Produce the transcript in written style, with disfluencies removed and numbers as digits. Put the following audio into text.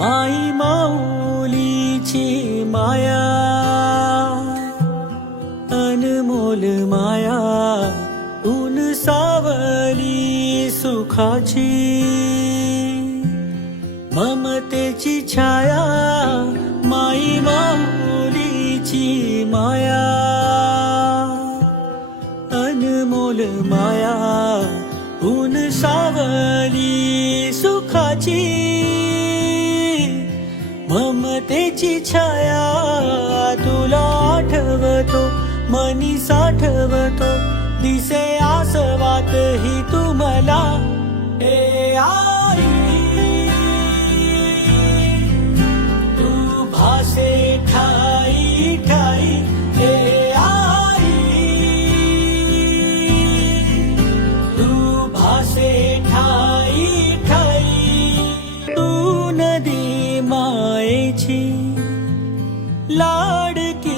आई माऊलीची माया, अनमोल माया, ऊन सावली सुखाची, ममतेची छाया, माई माऊलीची माया, अनमोल माया, ऊन सावली सुखाची, ममतेची छाया. तुला आठवतो मनी साठवतो, दिसे आसवात ही तू मला. ए आई तू भासे ठाई ठाई. ए आई तू भासे ठाई ठाई. तू नदी मायेची लाडकी